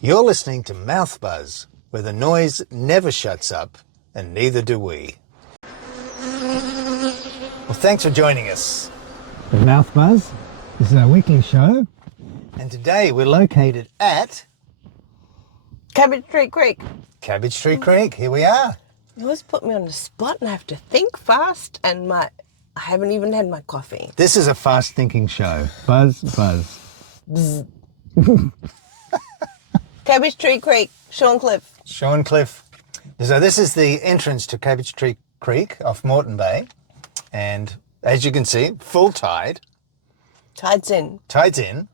You're listening to Mouthbuzz, where the noise never shuts up, and neither do we. Well, thanks for joining us. The Mouthbuzz. This is our weekly show. And today we're located at Cabbage Tree Creek. Cabbage Tree Creek. Here we are. You always put me on the spot and I have to think fast, and I haven't even had my coffee. This is a fast-thinking show. Buzz, buzz. Cabbage Tree Creek, Shorncliffe. Shorncliffe. So this is the entrance to Cabbage Tree Creek off Moreton Bay. And as you can see, full tide. Tide's in. Tide's in.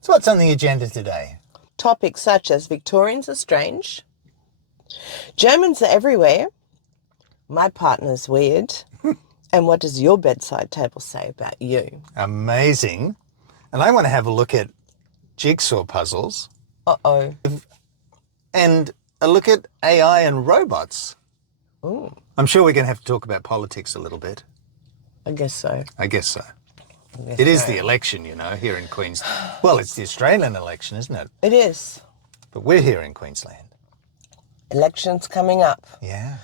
So what's on the agenda today? Topics such as Victorians are strange, Germans are everywhere, my partner's weird, and what does your bedside table say about you? Amazing. And I want to have a look at jigsaw puzzles. Uh-oh. And a look at AI and robots. Ooh. I'm sure we're going to have to talk about politics a little bit. I guess so. I guess so. It is the election, you know, here in Queensland. Well, it's the Australian election, isn't it? It is. But we're here in Queensland. Elections coming up. Yeah.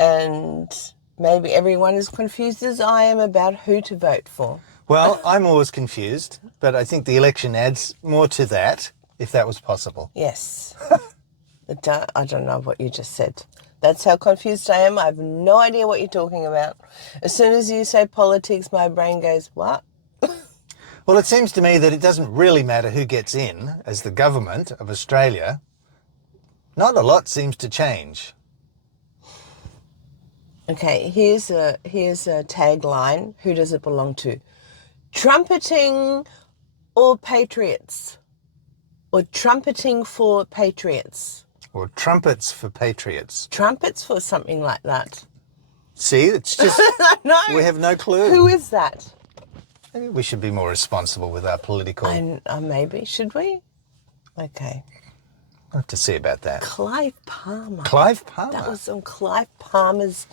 And maybe everyone is confused as I am about who to vote for. Well, I'm always confused, but I think the election adds more to that, if that was possible. Yes. I don't know what you just said. That's how confused I am. I have no idea what you're talking about. As soon as you say politics, my brain goes, what? Well, it seems to me that it doesn't really matter who gets in as the government of Australia. Not a lot seems to change. Okay, here's a tagline. Who does it belong to? Trumpeting or patriots? Or trumpeting for patriots? Or trumpets for patriots. Trumpets for something like that. See, it's just, No. we have no clue. Who is that? Maybe we should be more responsible with our political... Maybe, should we? Okay. I'll have to see about that. Clive Palmer. Clive Palmer? That was on Clive Palmer's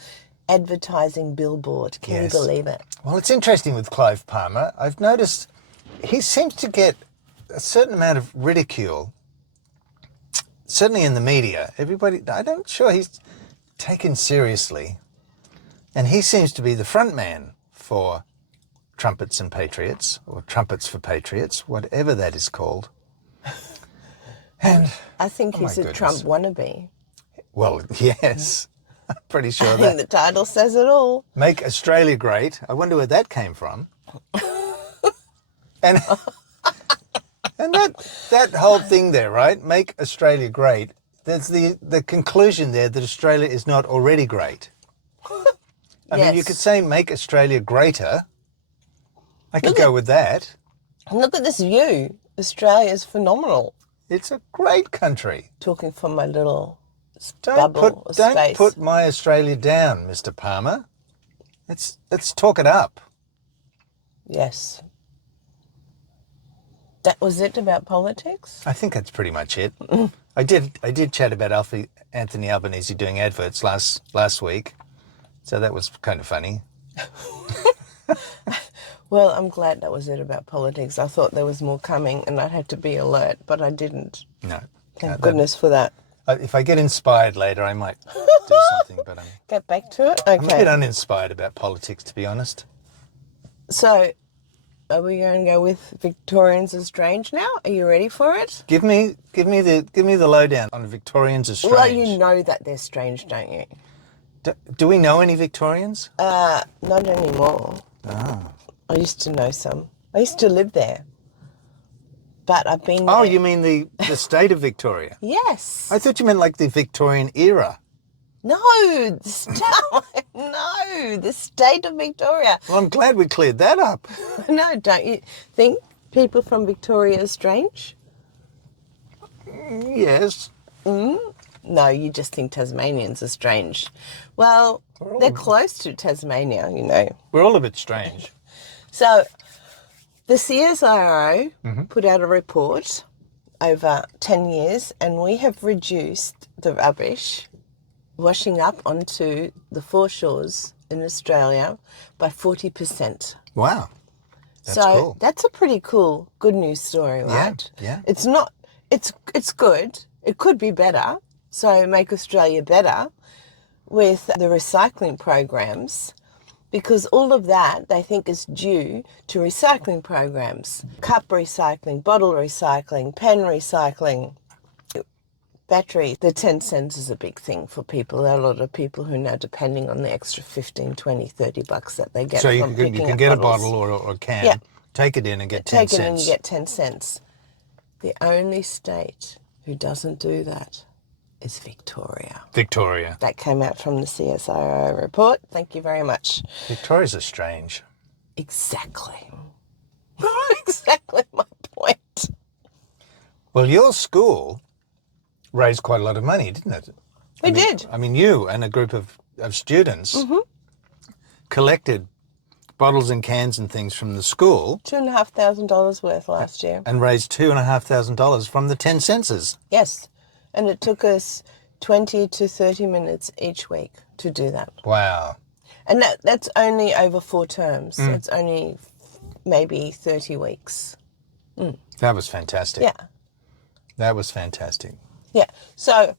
advertising billboard. Can you believe it? Well, it's interesting with Clive Palmer. I've noticed he seems to get a certain amount of ridicule, certainly in the media. I'm not sure he's taken seriously. And he seems to be the front man for trumpets and patriots, or trumpets for patriots, whatever that is called. And I think he's a Trump wannabe. Well, yes. I'm pretty sure I think the title says it all. Make Australia Great. I wonder where that came from. and that whole thing there, right? Make Australia Great. There's the conclusion there that Australia is not already great. I mean, you could say make Australia greater. I could go with that. Look at this view. Australia's phenomenal. It's a great country. Talking from my little bubble of space. Don't put my Australia down, Mr. Palmer. Let's talk it up. Yes. That was it about politics? I think that's pretty much it. I did chat about Anthony Albanese doing adverts last week, so that was kind of funny. Well, I'm glad that was it about politics. I thought there was more coming and I'd have to be alert, but I didn't. No. Thank goodness for that. If I get inspired later, I might do something, but Get back to it? Okay. I'm a bit uninspired about politics, to be honest. So, are we going to go with Victorians are strange now? Are you ready for it? Give me the lowdown on Victorians are strange. Well, you know that they're strange, don't you? Do we know any Victorians? Not anymore. Oh. I used to know some. I used to live there. But I've been Oh, there. you mean the state of Victoria? Yes. I thought you meant like the Victorian era. No, the state of Victoria. Well, I'm glad we cleared that up. No, don't you think people from Victoria are strange? Yes. No, you just think Tasmanians are strange. Well, they're close to Tasmania, you know. We're all a bit strange. So the CSIRO put out a report over 10 years, and we have reduced the rubbish washing up onto the foreshores in Australia by 40%. Wow. That's so cool. that's a pretty cool good news story, right? Yeah. It's not. It's good. It could be better. So make Australia better with the recycling programs, because all of that they think is due to recycling programs. Cup recycling, bottle recycling, pen recycling, battery. The 10 cents is a big thing for people. There are a lot of people who now depending on the extra 15, 20, 30 bucks that they get So from picking you can up get bottles. a bottle or a can, Yeah. take it in and get 10 Take it and you cents. get 10 cents. The only state who doesn't do that is Victoria. Victoria. That came out from the CSIRO report. Thank you very much. Victoria's are strange. Exactly. Exactly my point. Well, your school raised quite a lot of money, didn't it? We did. I mean, you and a group of students collected bottles and cans and things from the school $2,500 worth last year. and raised $2,500 from the 10 senses. Yes. And it took us 20 to 30 minutes each week to do that. Wow. And that's only over 4 terms. So it's only maybe 30 weeks. That was fantastic. Yeah. That was fantastic. Yeah. So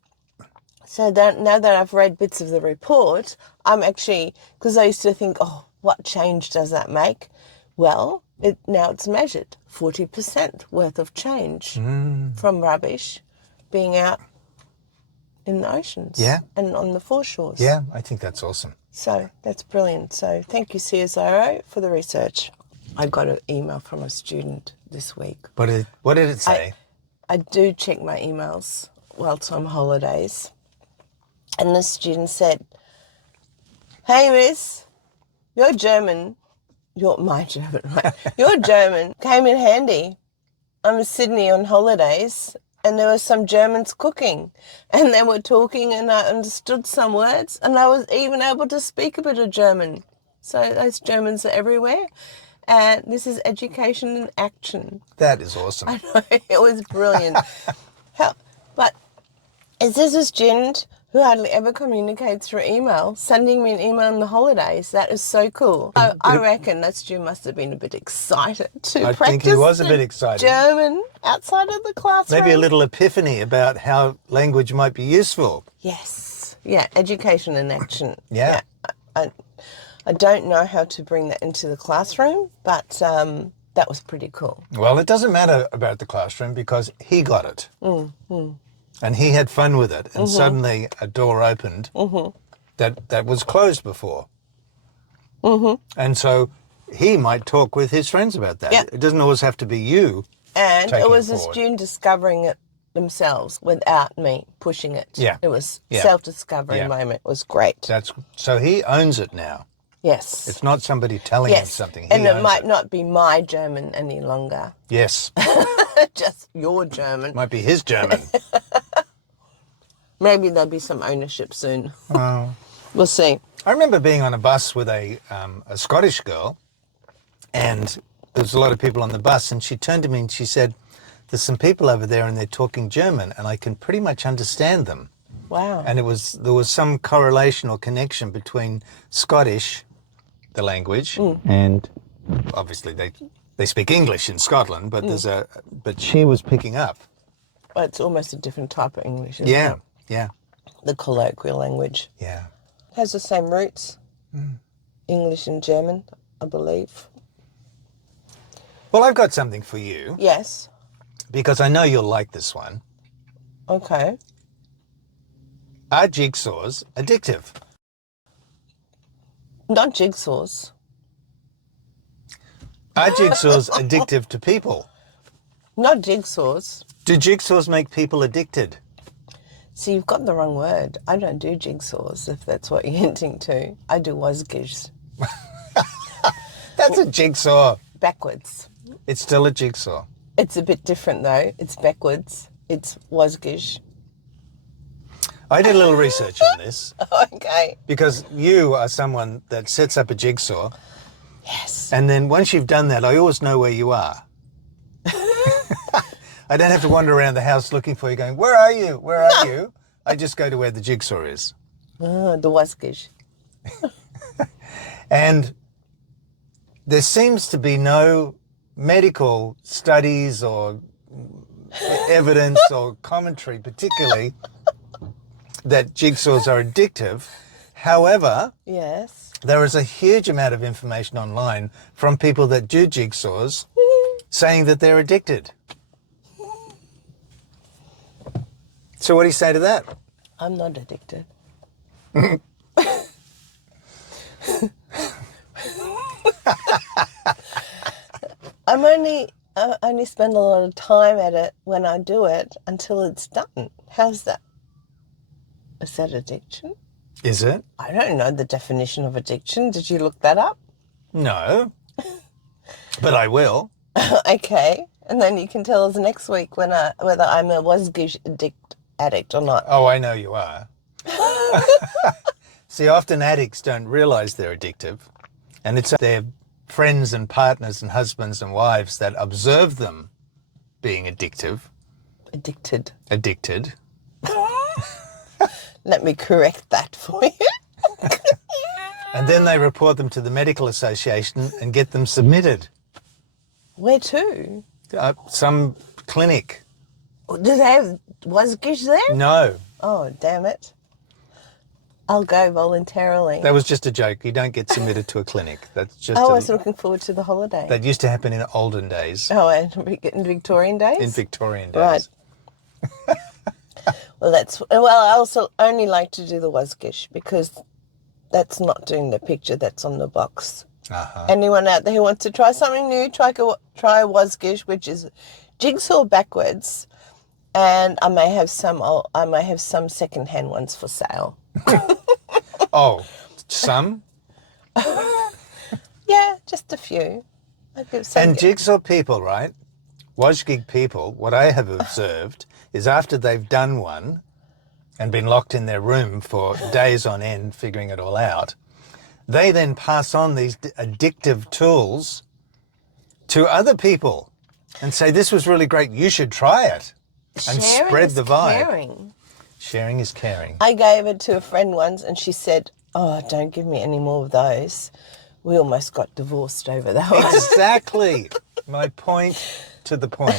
that now that I've read bits of the report, I'm actually, because I used to think, oh, what change does that make? Well, now it's measured 40% worth of change from rubbish being out in the oceans. Yeah. And on the foreshores. Yeah, I think that's awesome. So that's brilliant. So thank you, CSIRO, for the research. I got an email from a student this week. What did it say? I do check my emails whilst on holidays. And the student said, "Hey, miss, your German, my German, right? Your German came in handy. I'm in Sydney on holidays and there were some Germans cooking and they were talking and I understood some words and I was even able to speak a bit of German. So those Germans are everywhere. And this is education in action." That is awesome. I know, it was brilliant. But is this a student who hardly ever communicates through email, sending me an email on the holidays? That is so cool. I reckon that student must have been a bit excited to I practice think he was a the bit excited. German outside of the classroom. Maybe a little epiphany about how language might be useful. Yes. Yeah, education in action. Yeah. I don't know how to bring that into the classroom, but that was pretty cool. Well, it doesn't matter about the classroom because he got it. And he had fun with it. And suddenly a door opened that was closed before. And so he might talk with his friends about that. Yeah. It doesn't always have to be you. And taking it was it a forward. student discovering it themselves without me pushing it. Yeah. It was Yeah. self-discovery Yeah. moment. It was great. So he owns it now. Yes. It's not somebody telling him something. He and it owns might not be my German any longer. Yes. Just your German. Might be his German. Maybe there'll be some ownership soon. Oh. We'll see. I remember being on a bus with a Scottish girl, and there was a lot of people on the bus, and she turned to me and she said, "There's some people over there and they're talking German, and I can pretty much understand them." Wow. And there was some correlation or connection between Scottish, the language, and obviously they speak English in Scotland, but but she was picking up. Well, it's almost a different type of English, isn't Yeah, it? yeah, The colloquial language. yeah. It has the same roots. English and German, I believe. Well, I've got something for you Yes. because I know you'll like this one. Okay. Are jigsaws addictive? Not jigsaws. Are jigsaws addictive to people? Not jigsaws. Do jigsaws make people addicted? See, you've got the wrong word. I don't do jigsaws, if that's what you're hinting to. I do mozzies. That's a jigsaw. Backwards. It's still a jigsaw. It's a bit different, though. It's backwards. It's mozzies. I did a little research on this Okay. because you are someone that sets up a jigsaw, Yes. and then once you've done that, I always know where you are. I don't have to wander around the house looking for you going, "Where are you? Where are you?" I just go to where the jigsaw is. The mozzies. And there seems to be no medical studies or evidence or commentary, particularly, that jigsaws are addictive. However, Yes. there is a huge amount of information online from people that do jigsaws saying that they're addicted. So what do you say to that? I'm not addicted. I only spend a lot of time at it when I do it until it's done. How's that? Is that addiction? Is it? I don't know the definition of addiction. Did you look that up? No. But I will. Okay. And then you can tell us next week whether I'm a was-gish addict or not. Oh, I know you are. See, often addicts don't realise they're addictive, and it's their friends and partners and husbands and wives that observe them being addictive. Addicted. Addicted. Let me correct that for you. And then they report them to the medical association and get them submitted. Where to? Some clinic. Do they have was-gish there? No, Oh, damn it. I'll go voluntarily. that was just a joke. You don't get submitted to a clinic. That's just I was looking forward to the holiday. that used to happen in olden days, Oh, and in Victorian days? in Victorian days. Right. Well, I also only like to do the was-gish because that's not doing the picture that's on the box. Uh-huh. Anyone out there who wants to try something new, try was-gish, which is jigsaw backwards, and I may have some second-hand ones for sale. Oh, some? Yeah, just a few. I'll give some. And jigsaw people, right? Washgig people, what I have observed is after they've done one and been locked in their room for days on end figuring it all out, they then pass on these addictive tools to other people and say, this was really great, you should try it, and Sharing spread is the vibe. caring. Sharing is caring. I gave it to a friend once and she said, oh, don't give me any more of those. We almost got divorced over that one. Exactly. My point to the point.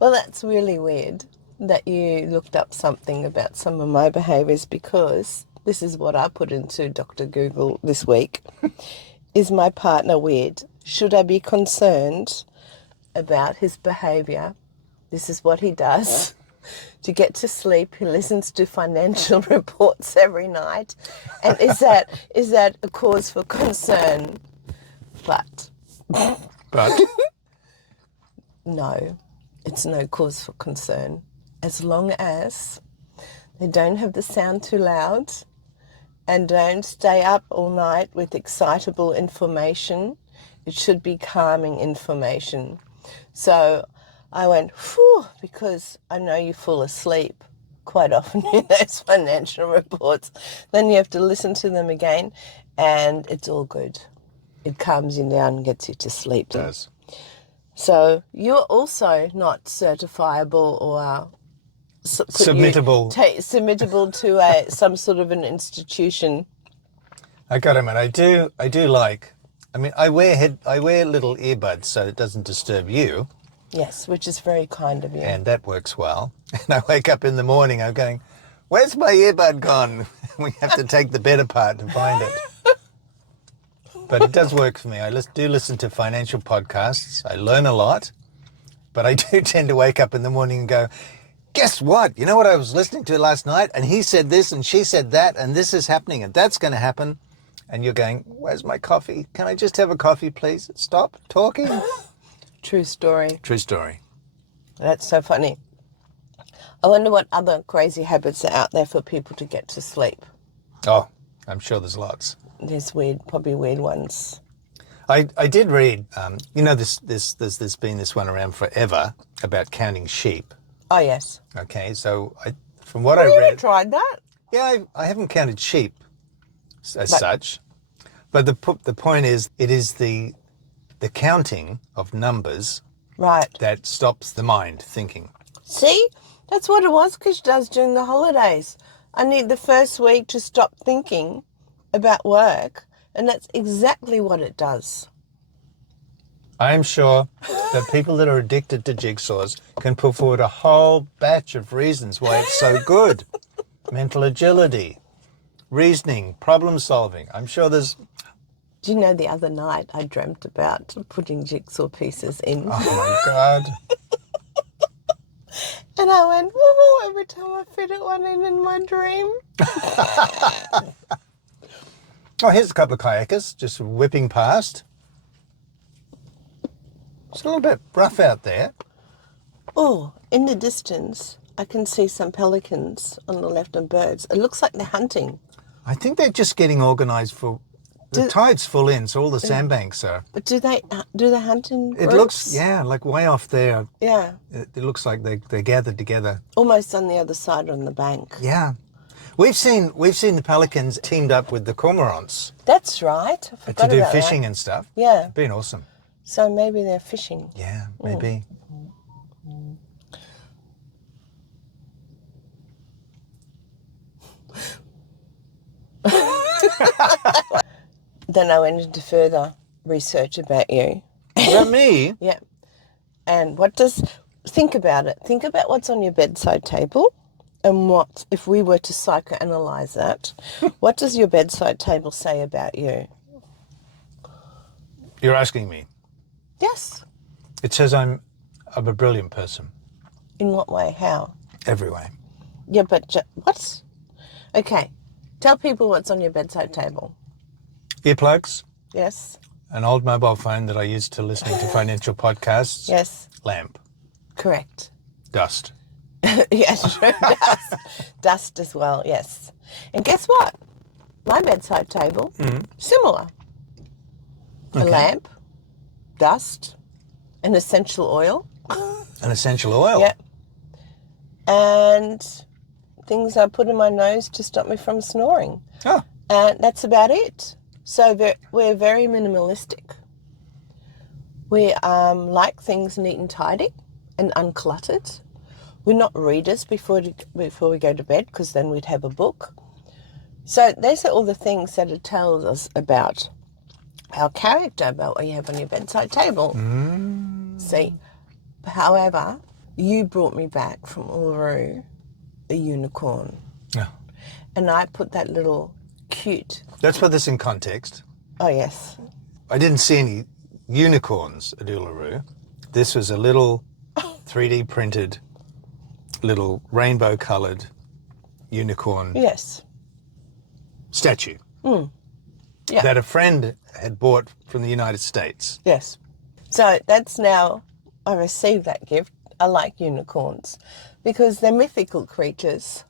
Well, that's really weird that you looked up something about some of my behaviours, because this is what I put into Dr. Google this week. Is my partner weird? Should I be concerned about his behaviour? This is what he does. To get to sleep, he listens to financial reports every night. And is that a cause for concern? But no, it's no cause for concern. As long as they don't have the sound too loud and don't stay up all night with excitable information, it should be calming information. So I went, whew, because I know you fall asleep quite often in those financial reports. Then you have to listen to them again, and it's all good. It calms you down and gets you to sleep. It does. So you're also not certifiable or Submittable. Submittable to some sort of an institution. I got to admit, I do like. I mean, I wear little earbuds so it doesn't disturb you. Yes, which is very kind of you. And that works well. And I wake up in the morning, I'm going, where's my earbud gone? We have to take the bed apart to find it. But it does work for me. I do listen to financial podcasts. I learn a lot. But I do tend to wake up in the morning and go, guess what? You know what I was listening to last night? And he said this and she said that and this is happening and that's going to happen. And you're going, where's my coffee? Can I just have a coffee, please? Stop talking. True story. True story. That's so funny. I wonder what other crazy habits are out there for people to get to sleep. Oh, I'm sure there's lots. There's probably weird ones. I did read, there's been this one around forever about counting sheep. Oh, yes. Okay, so from what I You read, haven't tried that? yeah, I haven't counted sheep as such, but the point is, it is the counting of numbers Right. that stops the mind thinking. See? That's what a was-gish does during the holidays. I need the first week to stop thinking about work, and that's exactly what it does. I am sure that people that are addicted to jigsaws can put forward a whole batch of reasons why it's so good. Mental agility, reasoning, problem solving. I'm sure there's... Do you know the other night I dreamt about putting jigsaw pieces in? Oh my God. And I went, woohoo, every time I fit one in my dream. Oh, here's a couple of kayakers just whipping past. It's a little bit rough out there. Oh, in the distance, I can see some pelicans on the left and birds. It looks like they're hunting. I think they're just getting organised for... The tide's full in, so all the sandbanks are... But do they hunt in It groups? looks, yeah, like way off there. Yeah. It looks like they're gathered together. Almost on the other side on the bank. Yeah. We've seen the pelicans teamed up with the cormorants That's right. I forgot to do about fishing that. and stuff. Yeah. Been awesome. So maybe they're fishing. Yeah, maybe. Then I went into further research about you. About me? Yeah. And think about it. Think about what's on your bedside table and what, if we were to psychoanalyze that, what does your bedside table say about you? You're asking me. Yes. It says I'm a brilliant person. In what way? How? Every way. Yeah, but what? Okay. Tell people what's on your bedside table. Earplugs, Yes. an old mobile phone that I used to listen to financial podcasts. Yes. Lamp, Correct. dust. Yes, true. Dust as well, yes. And guess what? My bedside table, similar. A lamp, dust, an essential oil. An essential oil. Yeah. And things I put in my nose to stop me from snoring. Oh, And that's about it. So we're very minimalistic. We like things neat and tidy and uncluttered. We're not readers before we go to bed because then we'd have a book. So those are all the things that it tells us about our character, about what you have on your bedside table. See, however, you brought me back from Uluru a unicorn. yeah. And I put that little cute, Let's put this in context. oh yes, I didn't see any unicorns at Uluru. This was a little 3D printed, little rainbow coloured unicorn yes. statue Yeah. that a friend had bought from the United States. Yes. So that's now, I received that gift. I like unicorns because they're mythical creatures.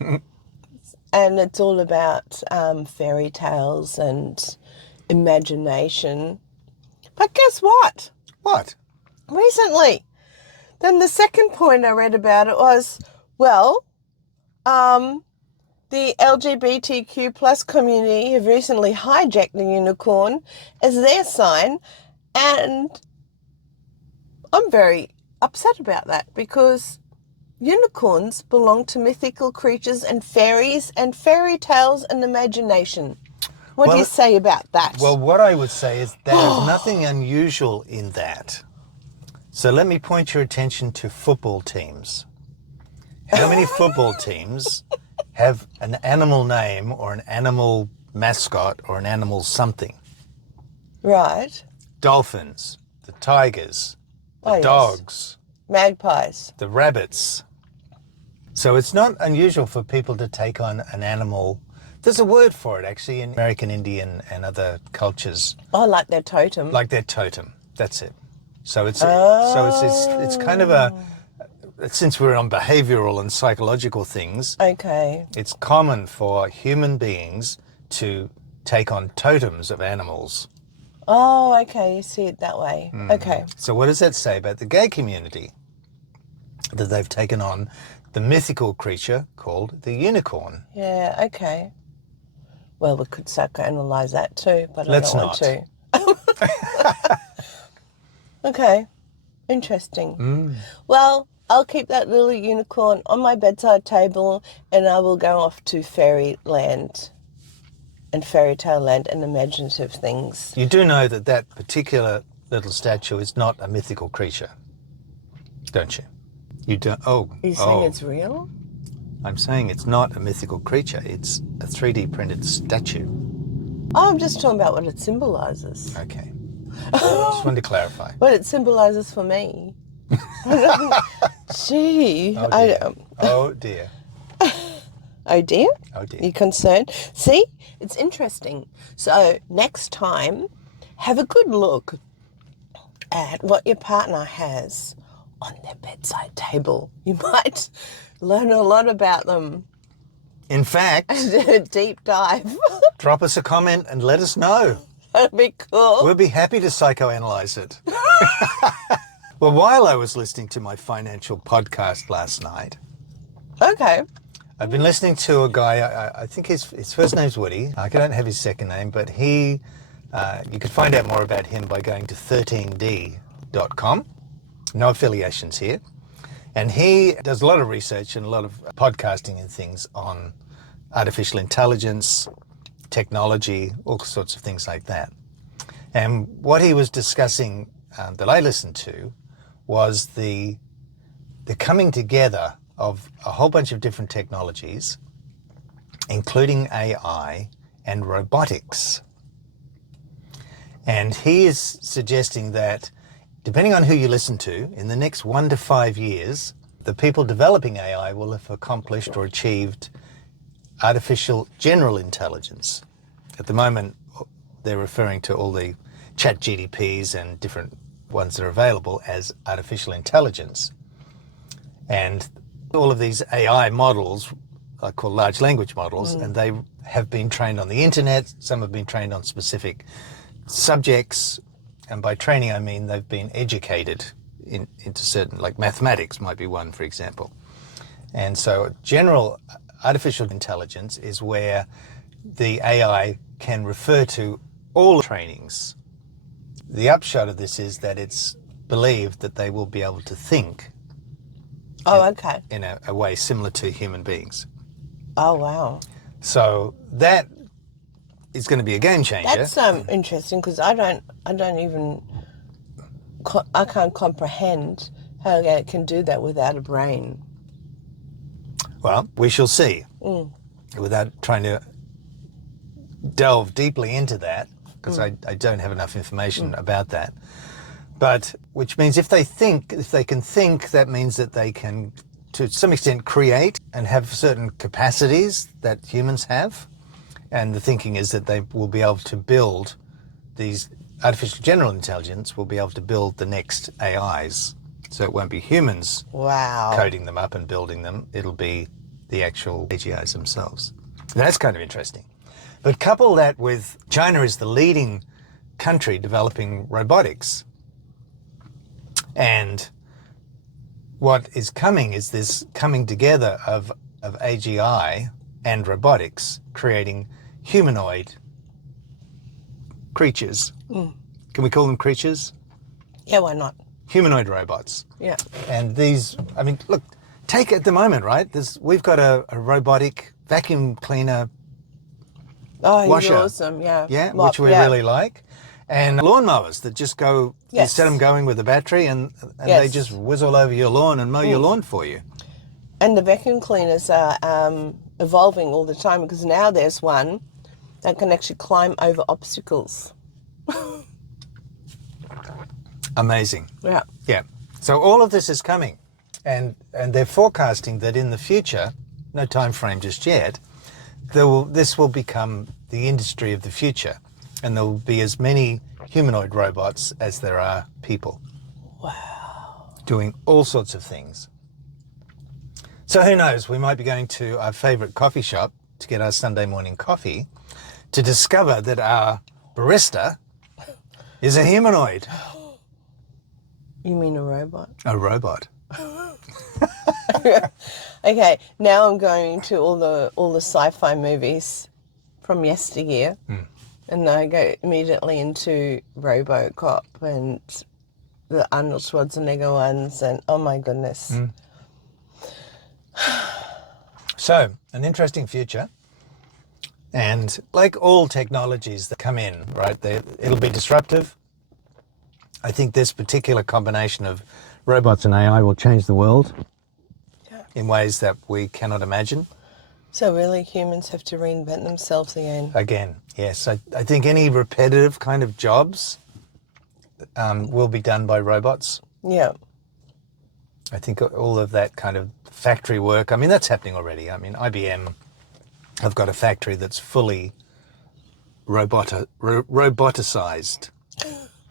And it's all about fairy tales and imagination. But guess what? What? Recently, then the second point I read about it was, well, the LGBTQ plus community have recently hijacked the unicorn as their sign, and I'm very upset about that because unicorns belong to mythical creatures and fairies and fairy tales and imagination. What do you say about that? Well, what I would say is there's nothing unusual in that. So let me point your attention to football teams. How many football teams have an animal name or an animal mascot or an animal something? Right. Dolphins, the tigers, the Oh, yes. dogs, Magpies. the rabbits. So it's not unusual for people to take on an animal. There's a word for it actually in American Indian and other cultures, Oh, like their totem. like their totem. That's it. So it's it's kind of a, since we're on behavioral and psychological things, Okay. it's common for human beings to take on totems of animals. Oh, okay. You see it that way. Okay. So what does that say about the gay community? That they've taken on the mythical creature called the unicorn. Yeah, okay. Well, we could psychoanalyze that too, but Let's I don't want to. Okay. Interesting. Well, I'll keep that little unicorn on my bedside table and I will go off to fairyland and fairy tale land and imaginative things. You do know that that particular little statue is not a mythical creature, don't you? You don't. Oh, Are you saying it's real? I'm saying it's not a mythical creature. It's a 3D printed statue. Oh, I'm just talking about what it symbolises. Okay. Just wanted to clarify. What it symbolises for me. Gee. Oh dear. Oh dear. Oh dear? Oh dear. You concerned? See, it's interesting. So next time, have a good look at what your partner has on their bedside table. You might learn a lot about them. In fact, A deep dive. drop us a comment and let us know. That'd be cool. We'll be happy to psychoanalyze it. Well, while I was listening to my financial podcast last night, Okay. I've been listening to a guy, I think his first name's Woody. I don't have his second name, but you could find out more about him by going to 13d.com. No affiliations here. And he does a lot of research and a lot of podcasting and things on artificial intelligence, technology, all sorts of things like that. And what he was discussing that I listened to was the coming together of a whole bunch of different technologies, including AI and robotics. And he is suggesting that, depending on who you listen to, in the next 1 to 5 years, the people developing AI will have accomplished or achieved artificial general intelligence. At the moment, they're referring to all the chat GDPs and different ones that are available as artificial intelligence. And all of these AI models are called large language models, and they have been trained on the internet. Some have been trained on specific subjects. And by training, I mean they've been educated into certain, like mathematics might be one, for example. And so general artificial intelligence is where the AI can refer to all trainings. The upshot of this is that it's believed that they will be able to think in a way similar to human beings. Oh, wow. So that is going to be a game changer. That's interesting, because I can't comprehend how it can do that without a brain. Well, we shall see. Without trying to delve deeply into that, because I don't have enough information about that. But which means if they can think, that means that they can, to some extent, create and have certain capacities that humans have. And the thinking is that they will be able to build these artificial general intelligence, will be able to build the next AIs. So it won't be humans coding them up and building them. It'll be the actual AGIs themselves. That's kind of interesting. But couple that with China is the leading country developing robotics. And what is coming is this coming together of AGI and robotics, creating humanoid creatures. Can we call them creatures? Yeah, why not? Humanoid robots. Yeah. And these, I mean, look, take at the moment, right? We've got a robotic vacuum cleaner washer. Awesome, yeah. Yeah, which we really like. And lawnmowers that just go, you set them going with a battery and they just whiz all over your lawn and mow your lawn for you. And the vacuum cleaners are evolving all the time, because now there's one that can actually climb over obstacles. Amazing. Yeah. Yeah. So all of this is coming. And they're forecasting that in the future, no time frame just yet, this will become the industry of the future. And there will be as many humanoid robots as there are people. Wow. Doing all sorts of things. So who knows, we might be going to our favourite coffee shop to get our Sunday morning coffee to discover that our barista is a humanoid. You mean a robot? A robot. Okay, now I'm going to all the sci-fi movies from yesteryear. And I go immediately into RoboCop and the Arnold Schwarzenegger ones, and oh my goodness. So, an interesting future. And like all technologies that come in, right, it'll be disruptive. I think this particular combination of robots and AI will change the world in ways that we cannot imagine. So really humans have to reinvent themselves again. Again, yes. I think any repetitive kind of jobs will be done by robots. Yeah. I think all of that kind of factory work, I mean, that's happening already. I mean, IBM have got a factory that's fully roboticized.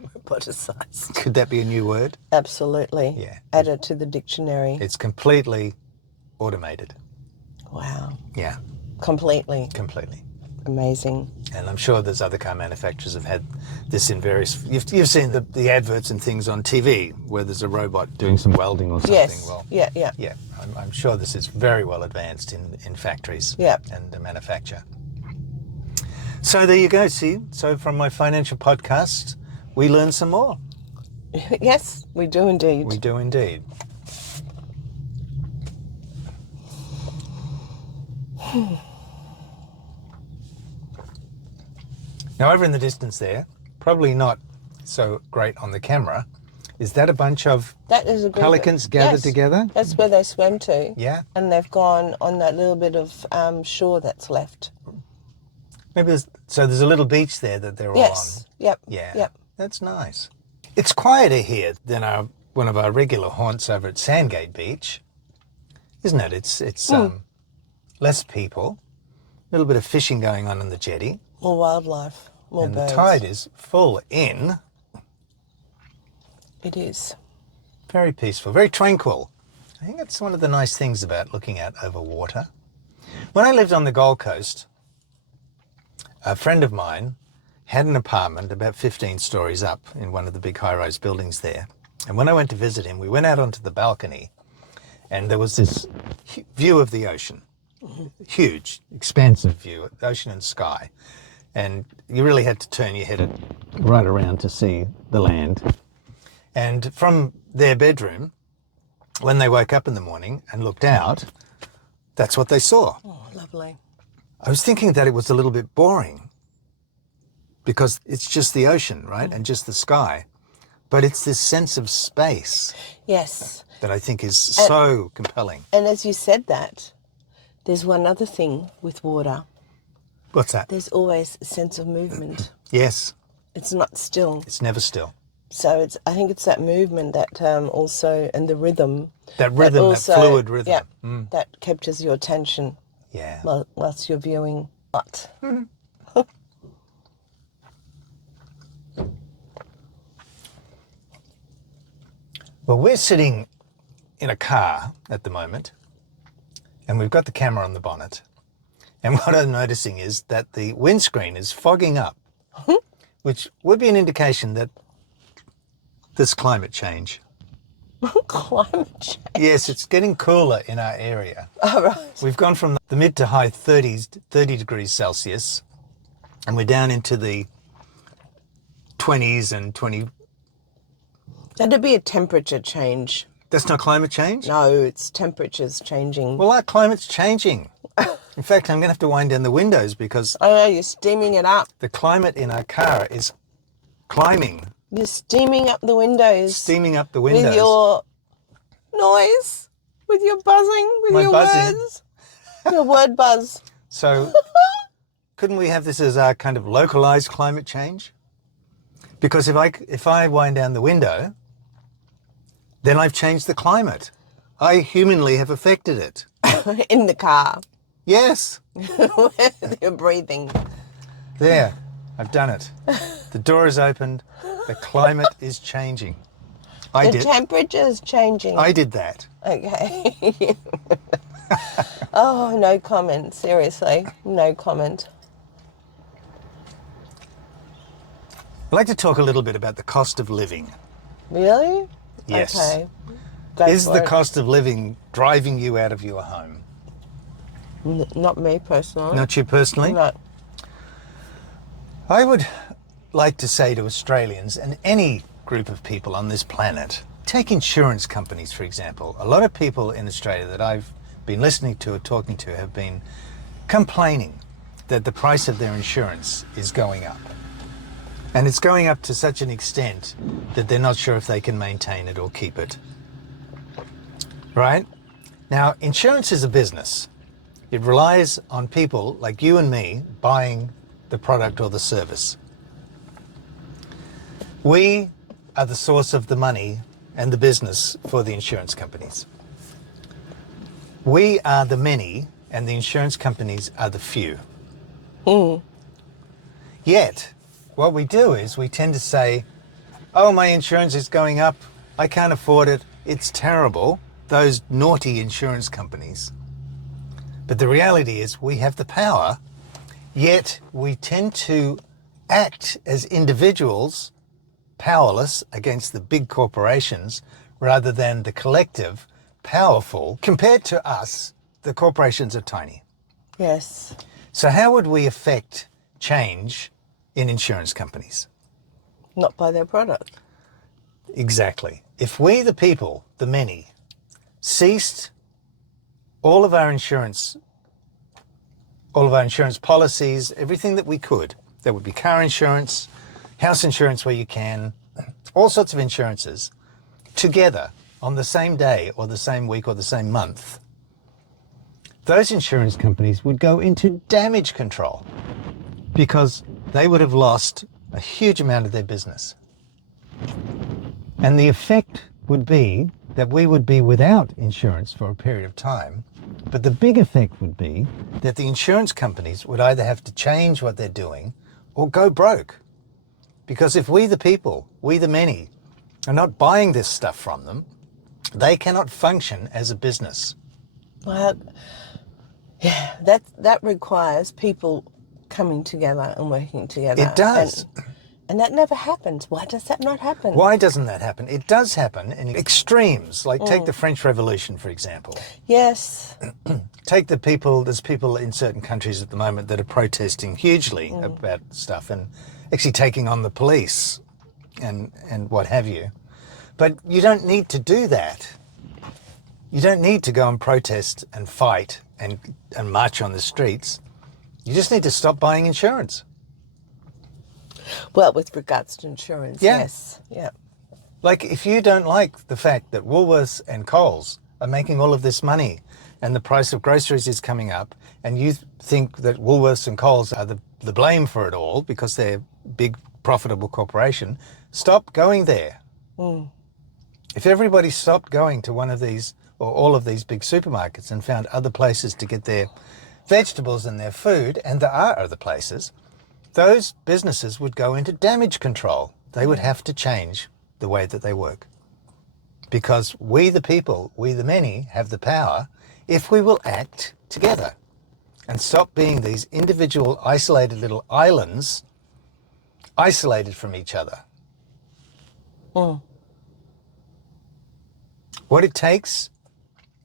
Roboticized. Could that be a new word? Absolutely. Yeah. Add it to the dictionary. It's completely automated. Wow. Yeah, Completely. completely. Amazing. And I'm sure there's other car manufacturers have had this in various... You've seen the adverts and things on TV where there's a robot doing some welding or something. Yes. Well, Yeah. yeah, I'm sure this is very well advanced in factories and the manufacture. So there you go, see? So from my financial podcast, we learn some more. Yes, we do indeed. We do indeed. Now, over in the distance there, probably not so great on the camera, is that a bunch of That is a group pelicans gathered together? That's where they swim to. Yeah. And they've gone on that little bit of shore that's left. Maybe there's a little beach there that they're all Yes. on. Yep. Yeah. Yep. That's nice. It's quieter here than one of our regular haunts over at Sandgate Beach, isn't it? It's less people, a little bit of fishing going on in the jetty. More wildlife. More And birds. the tide is full in. It is. Very peaceful, very tranquil. I think that's one of the nice things about looking out over water. When I lived on the Gold Coast, a friend of mine had an apartment about 15 stories up in one of the big high-rise buildings there. And when I went to visit him, we went out onto the balcony and there was this view of the ocean. Huge, expansive view, ocean and sky. And you really had to turn your head right around to see the land. And from their bedroom, when they woke up in the morning and looked out, that's what they saw. Oh, lovely. I was thinking that it was a little bit boring because it's just the ocean, right? And just the sky. But it's this sense of space Yes. that I think is so compelling. And as you said that, there's one other thing with water. What's that? There's always a sense of movement. Yes, It's not still. it's never still. So I think it's that movement that also, and the rhythm. That rhythm, that fluid rhythm. Yeah, that captures your attention Yeah. whilst you're viewing what. Well, we're sitting in a car at the moment, and we've got the camera on the bonnet. And what I'm noticing is that the windscreen is fogging up, which would be an indication that there's climate change. Climate change. Yes, it's getting cooler in our area. All right. We've gone from the mid to high 30s, 30 degrees Celsius, and we're down into the 20s and 20. That'd be a temperature change. That's not climate change? No, it's temperatures changing. Well, our climate's changing. In fact, I'm going to have to wind down the windows because I know, you're steaming it up. the climate in our car is climbing, You're steaming up the windows. steaming up the windows. With your noise, with your buzzing, with My your buzzing. words. Your word buzz. So couldn't we have this as our kind of localized climate change? Because if I wind down the window, then I've changed the climate. I humanly have affected it. In the car. Yes, You're breathing. there, I've done it. The door is opened. The climate is changing. The temperature's changing. I did that. Okay. Oh, no comment. Seriously, no comment. I'd like to talk a little bit about the cost of living. Really? Yes. Okay. Go Is for the it. cost of living driving you out of your home? Not me personally. Not you personally? No. I would like to say to Australians and any group of people on this planet, take insurance companies, for example. A lot of people in Australia that I've been listening to or talking to have been complaining that the price of their insurance is going up. And it's going up to such an extent that they're not sure if they can maintain it or keep it. Right? Now, insurance is a business. It relies on people like you and me buying the product or the service. We are the source of the money and the business for the insurance companies. We are the many and the insurance companies are the few. Yet, what we do is we tend to say, oh, my insurance is going up, I can't afford it, it's terrible, those naughty insurance companies. But the reality is we have the power, yet we tend to act as individuals, powerless against the big corporations, rather than the collective, powerful. Compared to us, the corporations are tiny. Yes. So how would we affect change in insurance companies? Not by their product. Exactly. If we, the people, the many, ceased all of our insurance policies, everything that we could, there would be car insurance, house insurance where you can, all sorts of insurances, together on the same day or the same week or the same month, those insurance companies would go into damage control because they would have lost a huge amount of their business. And the effect would be that we would be without insurance for a period of time. But the big effect would be that the insurance companies would either have to change what they're doing or go broke. Because if we, the people, we, the many, are not buying this stuff from them, they cannot function as a business. Well, yeah, that requires people coming together and working together. It does. And that never happens. Why does that not happen? Why doesn't that happen? It does happen in extremes. Like take the French Revolution, for example. Yes. Take the people, there's people in certain countries at the moment that are protesting hugely about stuff and actually taking on the police and what have you. But you don't need to do that. You don't need to go and protest and fight and march on the streets. You just need to stop buying insurance. Well, with regards to insurance, Yeah. yes. Yeah. Like if you don't like the fact that Woolworths and Coles are making all of this money and the price of groceries is coming up and you think that Woolworths and Coles are the blame for it all because they're big profitable corporation, stop going there. If everybody stopped going to one of these or all of these big supermarkets and found other places to get their vegetables and their food, and there are other places, those businesses would go into damage control. They would have to change the way that they work. Because we, the people, we, the many, have the power if we will act together and stop being these individual, isolated little islands, isolated from each other. What it takes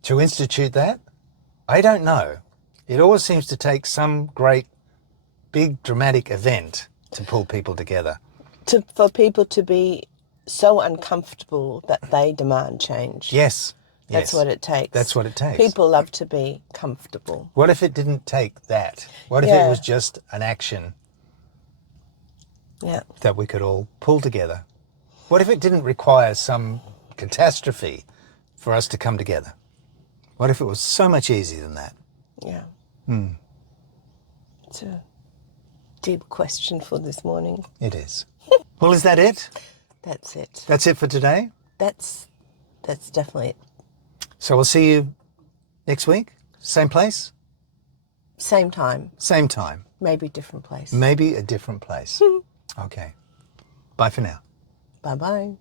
to institute that, I don't know. It always seems to take some great, big, dramatic event to pull people together. For people to be so uncomfortable that they demand change. Yes. That's what it takes. That's what it takes. People love to be comfortable. What if it didn't take that? What if it was just an action that we could all pull together? What if it didn't require some catastrophe for us to come together? What if it was so much easier than that? Yeah. It's a deep question for this morning. It is. Well, is that it? That's it. That's it for today? That's definitely it. So we'll see you next week? Same place? Same time. Same time. Maybe different place. Maybe a different place. Okay. Bye for now. Bye-bye.